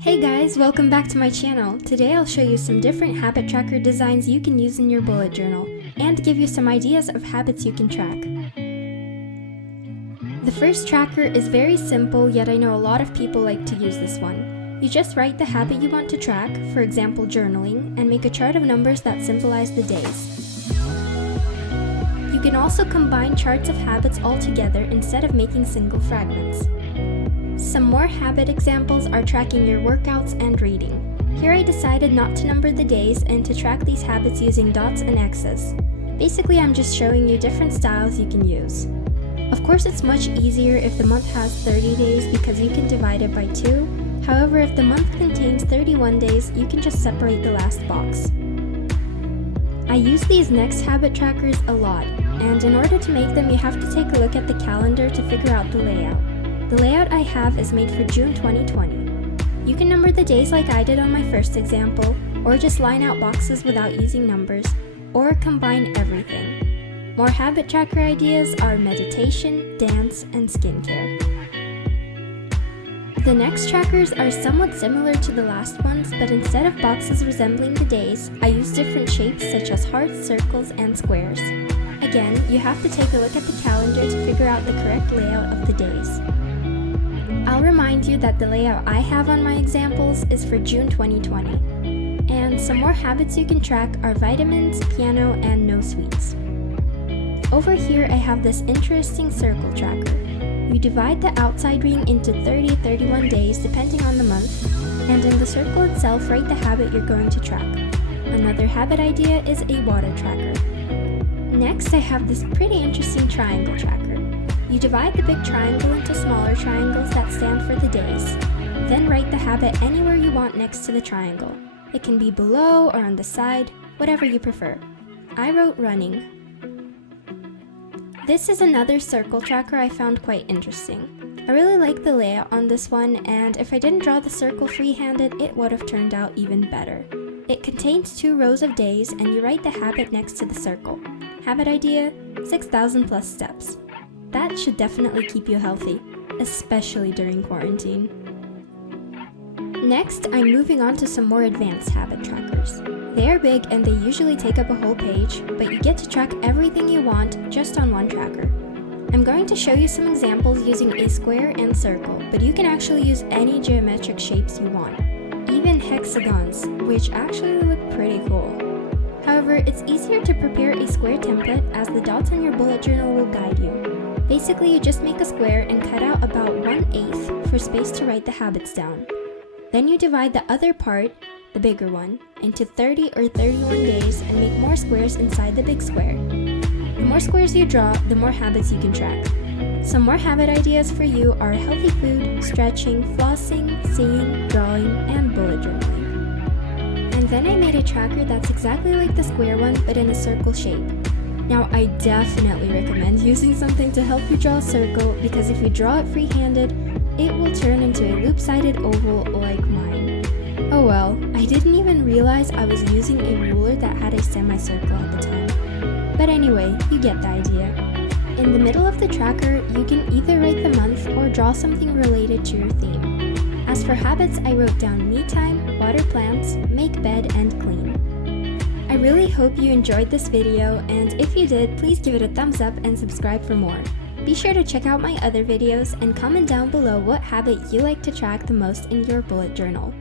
Hey guys, welcome back to my channel. Today I'll show you some different habit tracker designs you can use in your bullet journal and give you some ideas of habits you can track. The first tracker is very simple, yet I know a lot of people like to use this one. You just write the habit you want to track, for example journaling, and make a chart of numbers that symbolize the days. You can also combine charts of habits all together instead of making single fragments. Some more habit examples are tracking your workouts and reading. Here I decided not to number the days and to track these habits using dots and X's. Basically, I'm just showing you different styles you can use. Of course, it's much easier if the month has 30 days because you can divide it by 2. However, if the month contains 31 days, you can just separate the last box. I use these next habit trackers a lot, and in order to make them, you have to take a look at the calendar to figure out the layout. The layout I have is made for June 2020. You can number the days like I did on my first example, or just line out boxes without using numbers, or combine everything. More habit tracker ideas are meditation, dance, and skincare. The next trackers are somewhat similar to the last ones, but instead of boxes resembling the days, I use different shapes such as hearts, circles, and squares. Again, you have to take a look at the calendar to figure out the correct layout of the days. I'll remind you that the layout I have on my examples is for June 2020. And some more habits you can track are vitamins, piano, and no sweets. Over here I have this interesting circle tracker. You divide the outside ring into 30-31 days depending on the month, and in the circle itself write the habit you're going to track. Another habit idea is a water tracker. Next I have this pretty interesting triangle tracker. You divide the big triangle into smaller triangles that stand for the days. Then write the habit anywhere you want next to the triangle. It can be below or on the side, whatever you prefer. I wrote running. This is another circle tracker I found quite interesting. I really like the layout on this one, and if I didn't draw the circle free-handed, it would have turned out even better. It contains 2 rows of days, and you write the habit next to the circle. Habit idea, 6,000 plus steps. That should definitely keep you healthy, especially during quarantine. Next, I'm moving on to some more advanced habit trackers. They are big and they usually take up a whole page, but you get to track everything you want just on one tracker. I'm going to show you some examples using a square and circle, but you can actually use any geometric shapes you want, even hexagons, which actually look pretty cool. However, it's easier to prepare a square template as the dots on your bullet journal will guide you. Basically, you just make a square and cut out about 1/8 for space to write the habits down. Then you divide the other part, the bigger one, into 30 or 31 days and make more squares inside the big square. The more squares you draw, the more habits you can track. Some more habit ideas for you are healthy food, stretching, flossing, singing, drawing, and bullet journaling. And then I made a tracker that's exactly like the square one but in a circle shape. Now, I definitely recommend using something to help you draw a circle because if you draw it free-handed, it will turn into a loop-sided oval like mine. Oh well, I didn't even realize I was using a ruler that had a semicircle at the time. But anyway, you get the idea. In the middle of the tracker, you can either write the month or draw something related to your theme. As for habits, I wrote down me time, water plants, make bed, and clean. I really hope you enjoyed this video, and if you did, please give it a thumbs up and subscribe for more. Be sure to check out my other videos and comment down below what habit you like to track the most in your bullet journal.